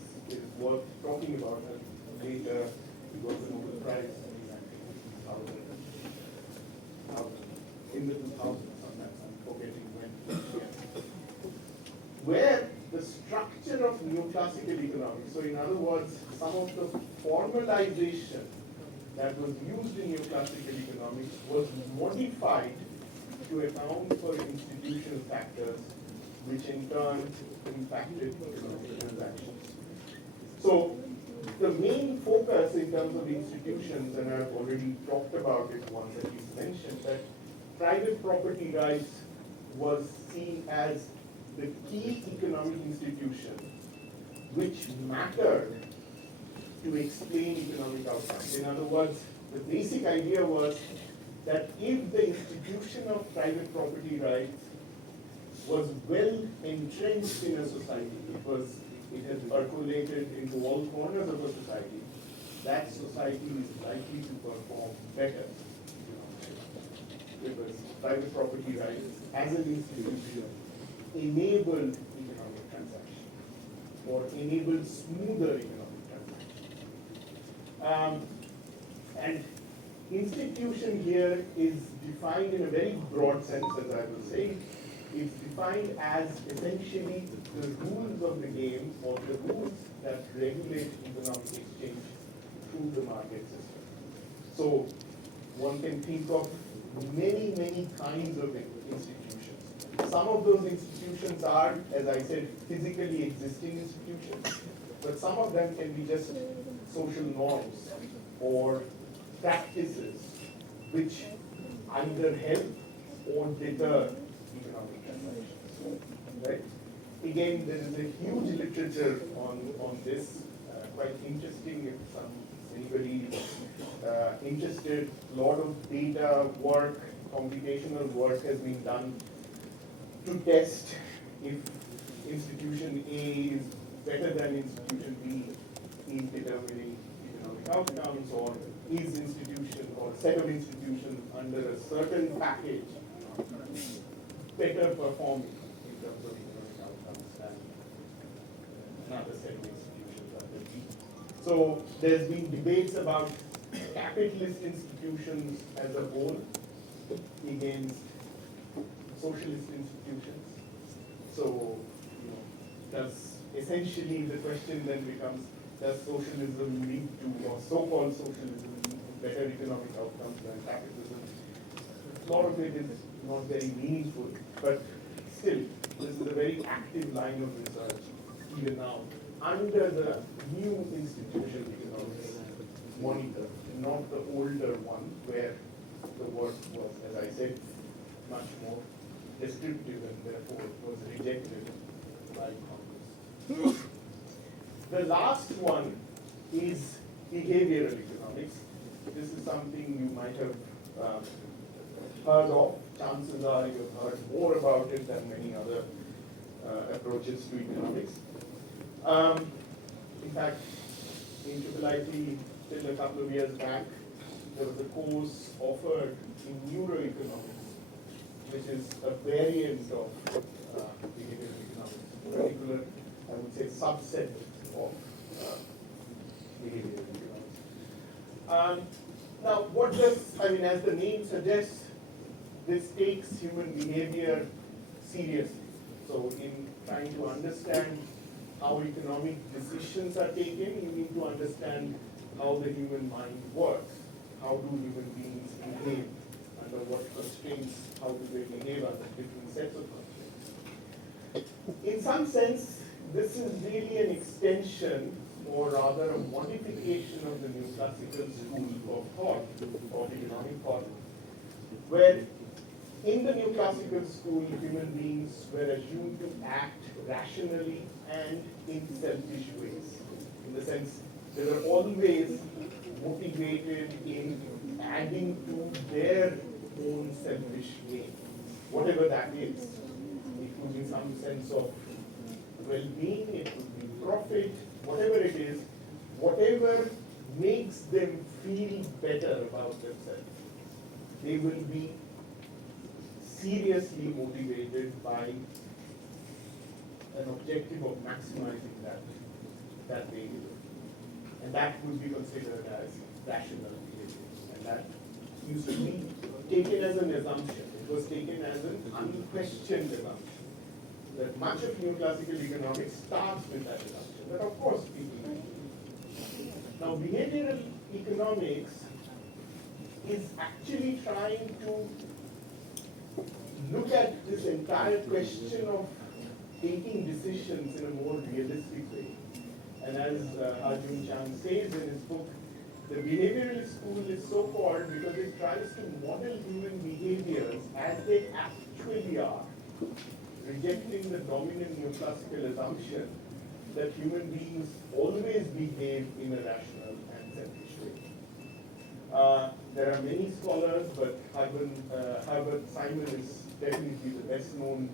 worth talking about. And later he got the Nobel Prize in the 2000s, sometimes I'm forgetting when. Where the structure of neoclassical economics, so in other words, some of the formalization that was used in neoclassical economics was modified to account for institutional factors, which in turn impacted economic transactions. So the main focus in terms of institutions, and I've already talked about it once, at least mentioned, that private property rights was seen as the key economic institution which mattered to explain economic outcomes. In other words, the basic idea was that if the institution of private property rights was well entrenched in a society, it had percolated into all corners of a society, that society is likely to perform better. Because private property rights as an institution enabled economic transaction or enabled smoother economic transaction. And institution here is defined in a very broad sense, as I will say. It's defined as essentially the rules of the game or the rules that regulate economic exchange through the market system. So one can think of many, many kinds of institutions. Some of those institutions are, as I said, physically existing institutions, but some of them can be just social norms or practices which either help or deter economic transactions. Right? Again, there is a huge literature on this, quite interesting if anybody interested. A lot of data work, computational work has been done to test if institution A is better than institution B in determining economic outcomes, or is institution or set of institutions under a certain package better performing in terms of economic outcomes than another set of institutions under B. So there's been debates about capitalist institutions as a whole against socialist institutions. So, does essentially the question then becomes, does socialism lead to, or so-called socialism lead to better economic outcomes than capitalism? A lot of it is not very meaningful, but still, this is a very active line of research even now under the new institutional economics monitor, not the older one where the word was, as I said, much more descriptive and therefore was rejected by Congress. The last one is behavioral economics. This is something you might have heard of. Chances are you've heard more about it than many other approaches to economics. In fact, in IIIT, till a couple of years back, there was a course offered in neuroeconomics, which is a variant of behavioral economics, a particular, I would say, subset of behavioral economics. Now, what does, as the name suggests, this takes human behavior seriously. So in trying to understand how economic decisions are taken, you need to understand how the human mind works. How do human beings behave? Under what constraints? How do they behave under different sets of constraints? In some sense, this is really an extension, or rather a modification of the new classical school of thought, of economic thought, where in the new classical school, human beings were assumed to act rationally and in selfish ways. In the sense, they were always motivated in adding to their own selfish gain, whatever that is. It could be some sense of well-being, it could be profit, whatever it is, whatever makes them feel better about themselves. They will be seriously motivated by an objective of maximizing that behavior. And that would be considered as rational behavior. And that used to be taken as an assumption. It was taken as an unquestioned assumption. That much of neoclassical economics starts with that assumption. But of course, people do. Now, behavioral economics is actually trying to look at this entire question of taking decisions in a more realistic way. And as Arjun Chand says in his book, the behavioral school is so called because it tries to model human behaviors as they actually are, rejecting the dominant neoclassical assumption that human beings always behave in a rational and selfish way. There are many scholars, but Herbert Simon is definitely the best known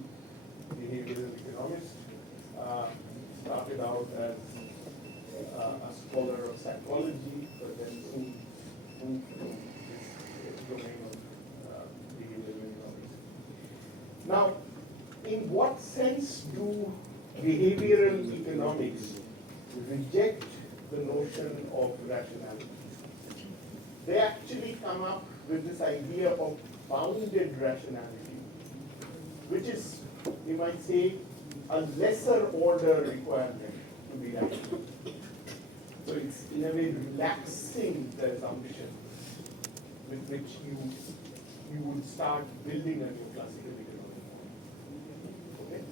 behavioral economist. Started out as a scholar of psychology, but then soon moved to this domain of behavioral economics. Now, in what sense do behavioral economics reject the notion of rationality? They actually come up with this idea of bounded rationality, which is, you might say, a lesser order requirement to be rational. So it's in a way relaxing the assumption with which you would start building a new classical economy. Okay?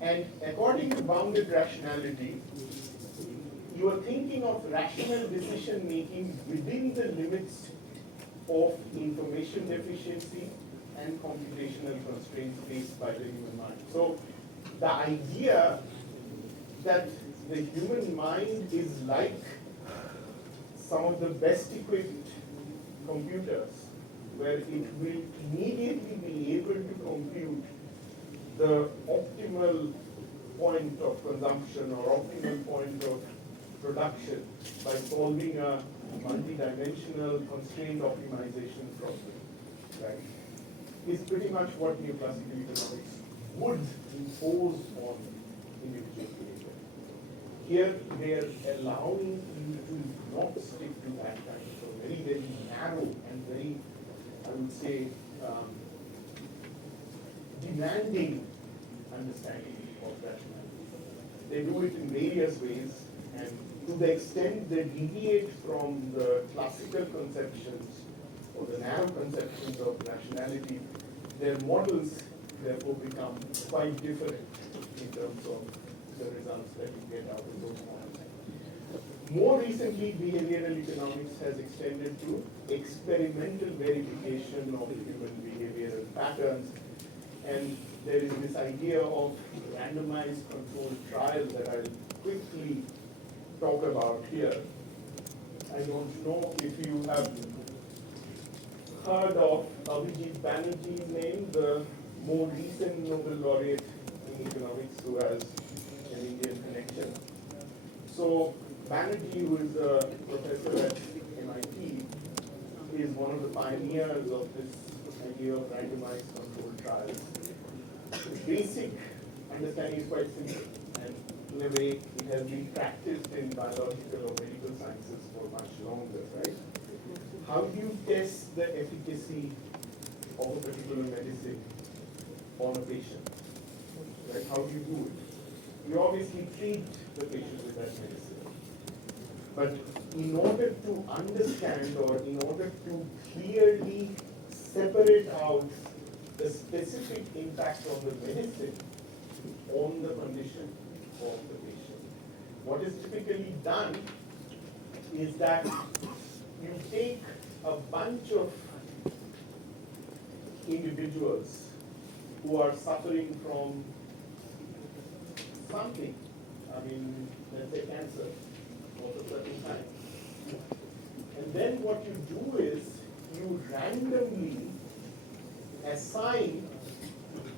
And according to bounded rationality, you are thinking of rational decision making within the limits of information deficiency and computational constraints faced by the human mind. So the idea that the human mind is like some of the best equipped computers, where it will immediately be able to compute the optimal point of consumption or optimal point of production by solving a multi-dimensional constraint optimization problem, right, is pretty much what neoclassical economics would impose on individual behavior. Here, they are allowing you to not stick to that kind of a very, very narrow and very, I would say, demanding understanding of rationality. They do it in various ways, and to the extent they deviate from the classical conceptions or the narrow conceptions of rationality, their models therefore become quite different in terms of the results that you get out of those models. More recently, behavioral economics has extended to experimental verification of human behavioral patterns. And there is this idea of randomized controlled trials that I'll quickly talk about here. I don't know if you have heard of Abhijit Banerjee's name, the more recent Nobel laureate in economics who has an Indian connection. So Banerjee, who is a professor at MIT, is one of the pioneers of this idea of randomized controlled trials. The basic understanding is quite simple, and in a way it has been practiced in biological or medical sciences for much longer, right? How do you test the efficacy of a particular medicine on a patient? Right? How do you do it? You obviously treat the patient with that medicine. But in order to understand or in order to clearly separate out the specific impact of the medicine on the condition of the patient, what is typically done is that you take a bunch of individuals who are suffering from something, I mean, let's say cancer of a certain kind. And then what you do is you randomly assign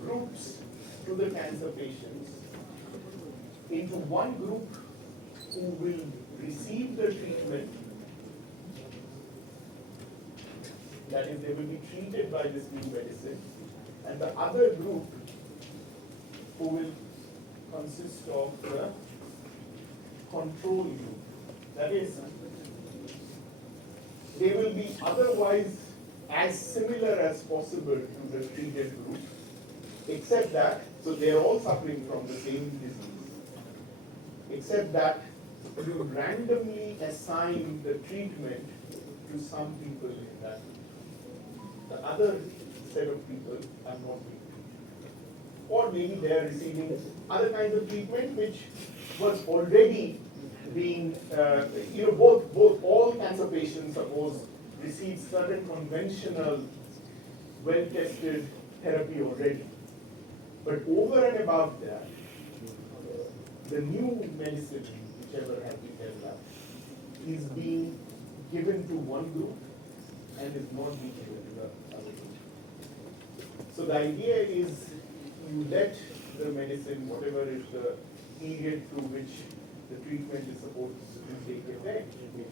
groups to the cancer patients into one group who will receive the treatment, that is, they will be treated by this new medicine, and the other group who will consist of the control group. That is, they will be otherwise as similar as possible to the treated group, except that, so they are all suffering from the same disease, except that you randomly assign the treatment to some people in that group. The other set of people are not being treated. Or maybe they are receiving other kinds of treatment which was already being, both all cancer patients, suppose, receive certain conventional, well-tested therapy already. But over and above that, the new medicine, whichever has been developed, is being given to one group and is not being given to the other group. So the idea is you let the medicine, whatever is the period through which the treatment is supposed to take effect, maybe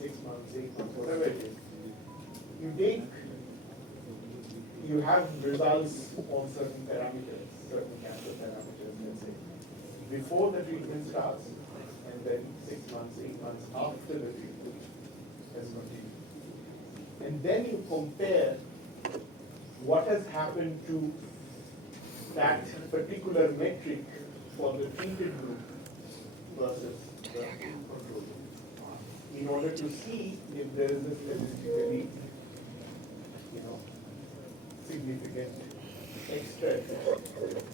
6 months, 8 months, whatever it is. You have results on certain parameters, certain cancer parameters, let's say, before the treatment starts, and then 6 months, 8 months after the treatment has continued. And then you compare what has happened to that particular metric for the treated group versus the control group, in order to see if there is a statistically, significant extra effect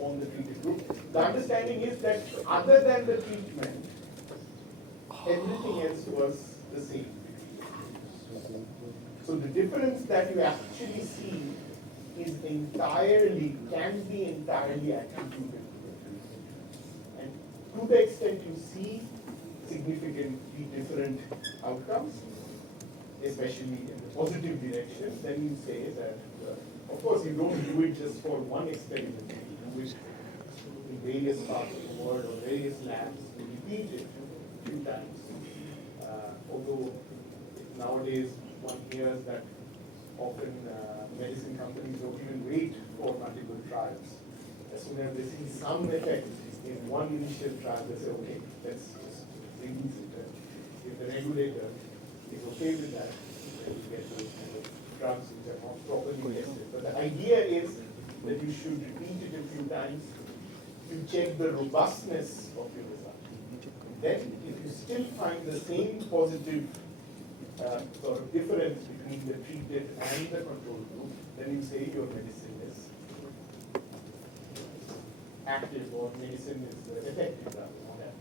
on the treated group. The understanding is that other than the treatment, everything else was the same. So the difference that you actually see is can be entirely attributed to the treatment. And to the extent you see significantly different outcomes, especially in the positive direction, then you say that, of course, you don't do it just for one experiment. You do it in various parts of the world or various labs. You repeat it a few times. Although nowadays one hears that often medicine companies don't even wait for multiple trials. As soon as they see some effect in one initial trial, they say, okay, let's just release it. If the regulator is okay with that, then you get those kind of drugs which are not properly tested. But the idea is that you should repeat it a few times to check the robustness of your result. Then, if you still find the same positive sort of difference between the treated and the control group, then you say your medicine is active or medicine is effective rather than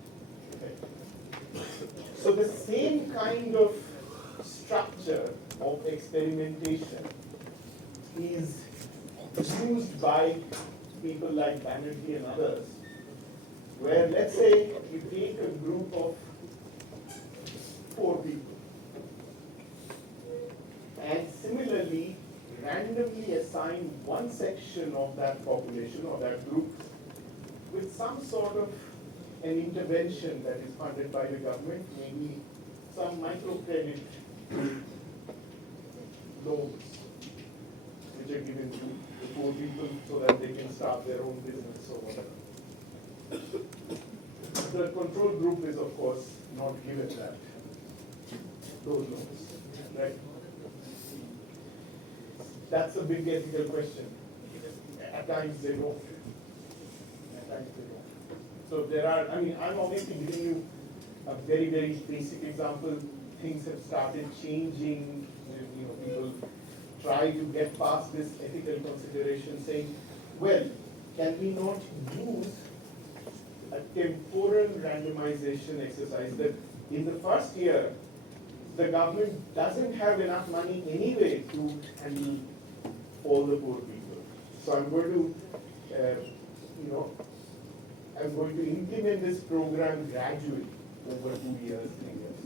effective. So the same kind of structure of experimentation is used by people like Banerjee and others, where let's say you take a group of 4 people and similarly randomly assign one section of that population or that group with some sort of an intervention that is funded by the government, maybe some microcredit loans which are given to the poor people so that they can start their own business or whatever. The control group is of course not given those loans, right? That's a big ethical question. At times they don't. At times they don't. So there are, I'm obviously giving you a very, very basic example. Things have started changing. People try to get past this ethical consideration, saying, well, can we not use a temporal randomization exercise that in the first year, the government doesn't have enough money anyway to handle all the poor people. So I'm going to implement this program gradually over 2 years, 3 years.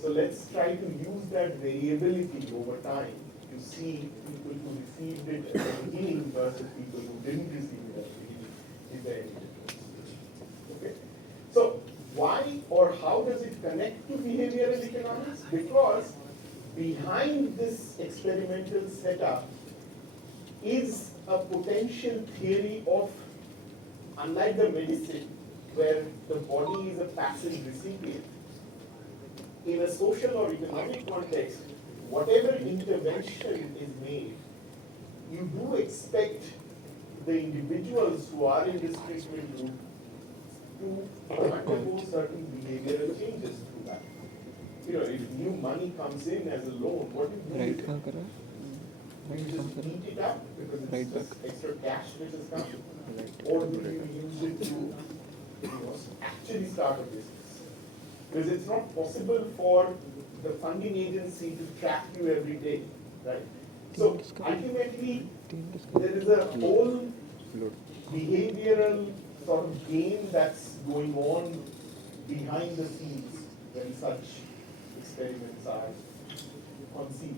So let's try to use that variability over time to see people who received it at the beginning versus people who didn't receive it at the beginning. Is there any difference? Okay. So why or how does it connect to behavioral economics? Because behind this experimental setup is a potential theory of, unlike the medicine, where the body is a passive recipient, in a social or economic context, whatever intervention is made, you do expect the individuals who are in this treatment group to undergo certain behavioral changes through that. If new money comes in as a loan, what do you do with it? You just eat it up because it's just extra cash which has come, or do you use it to actually start a business? Because it's not possible for the funding agency to track you every day, right? So ultimately, there is a whole behavioral sort of game that's going on behind the scenes when such experiments are conceived.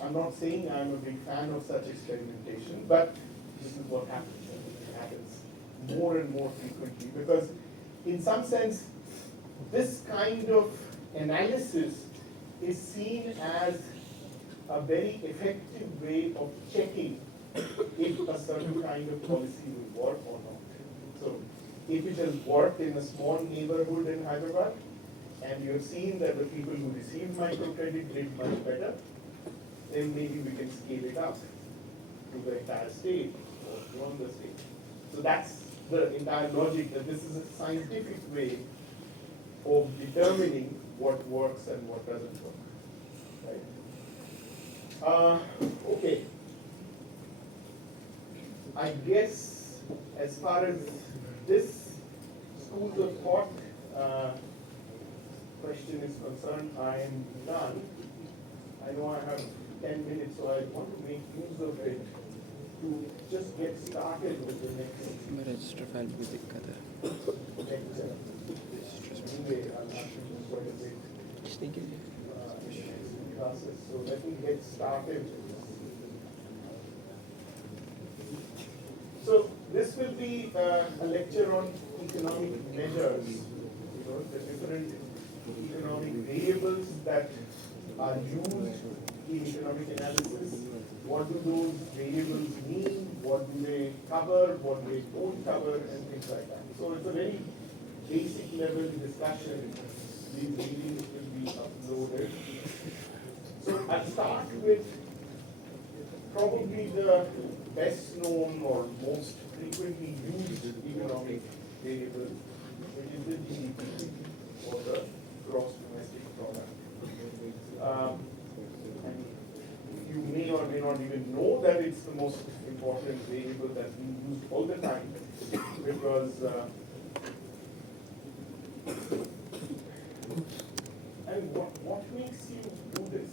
I'm not saying I'm a big fan of such experimentation, but this is what happens. It happens more and more frequently because, in some sense, this kind of analysis is seen as a very effective way of checking if a certain kind of policy will work or not. So, if it has worked in a small neighborhood in Hyderabad, and you have seen that the people who received microcredit did much better, then maybe we can scale it up to the entire state or beyond the state. So that's the entire logic, that this is a scientific way of determining what works and what doesn't work. Right? Okay. I guess as far as this schools of thought question is concerned, I am done. I know I have 10 minutes, so I want to make use of it to just get started with the next register file भी दिक्कत है anyway, I'm actually quite a bit classes, so let me get started. So this will be a lecture on economic measures, the different economic variables that are used in economic analysis. What do those variables mean? What do they cover? What do they don't cover? And things like that. So it's a very basic level discussion. These readings will be uploaded. So I'll start with probably the best known or most frequently used economic variable, which is the GDP, or the gross domestic product. And you may or may not even know that it's the most important variable that we use all the time, because what makes you do this?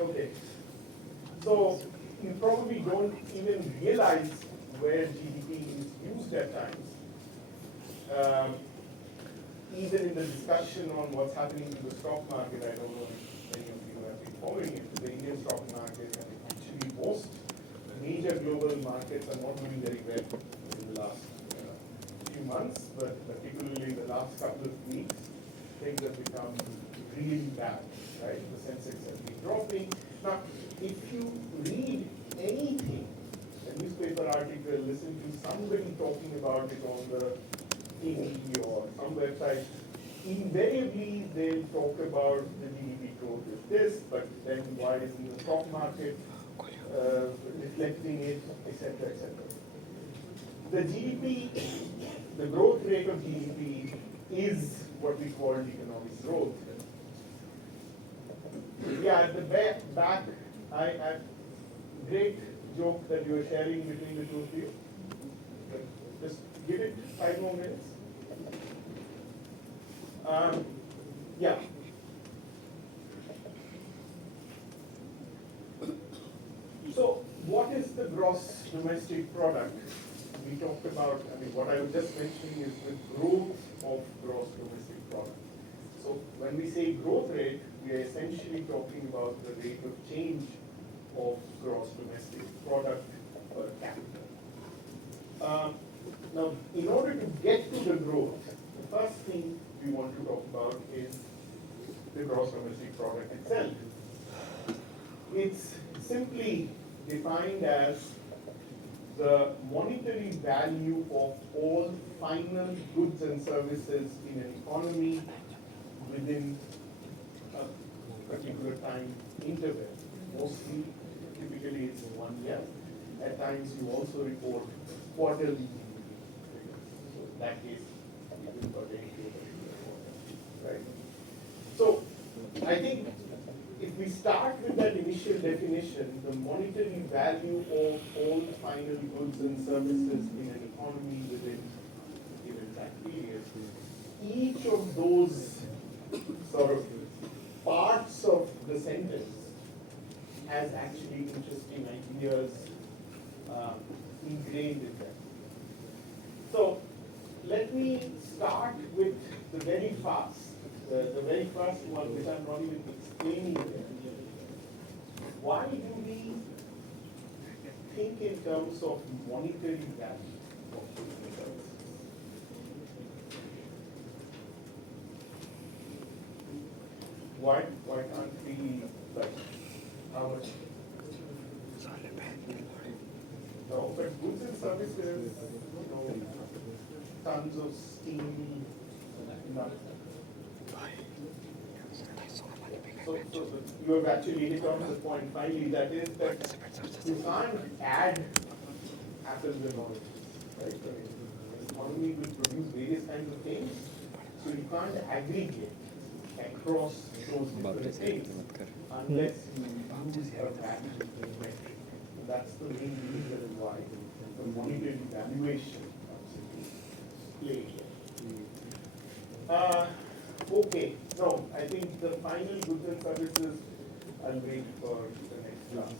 Okay. So you probably don't even realize where GDP is used at times. Even in the discussion on what's happening to the stock market, I don't know if many of you have been following it, the Indian stock market, and actually most major global markets are not doing very well in the last few months, but particularly the last couple of weeks, things have become really bad, right? The Sensex has been dropping. Now, if you read anything, a newspaper article, listen to somebody talking about it on the TV or some website, invariably they'll talk about the GDP growth is this, but then why isn't the stock market reflecting it, etc., etc. The GDP, the growth rate of GDP is what we call economic growth. Yeah, at the back, I great joke that you were sharing between the two of you. But just give it 5 more minutes. Yeah. So, what is the gross domestic product? We talked about, I mean, what I was just mentioning is the growth of gross domestic product. So, when we say growth rate, we are essentially talking about the rate of change of gross domestic product per capita. Now, in order to get to the growth, the first thing we want to talk about is the gross domestic product itself. It's simply defined as the monetary value of all final goods and services in an economy within a particular time interval. Mostly, typically it's 1 year. At times you also report quarterly figures. So in that case, it will pertain to a particular quarter, right? So I think if we start with that initial definition, the monetary value of all final goods and services in an economy within a given time period, each of those sort of parts of the sentence has actually interesting ideas ingrained in them. So let me start with the very first one, which I'm not even explaining here. Why do we think in terms of monetary value of goods and services? Why can't we, like, how much? No, but goods and services, tons of steam, nothing. So you have actually hit on the point finally, that is that you can't add apples and oranges, right? I mean, the economy will produce various kinds of things, so you can't aggregate across those different things unless you use a value metric. That's the main reason why the monetary valuation comes into play here. Okay, no, I think the final goods and services, I'll wait for the next class.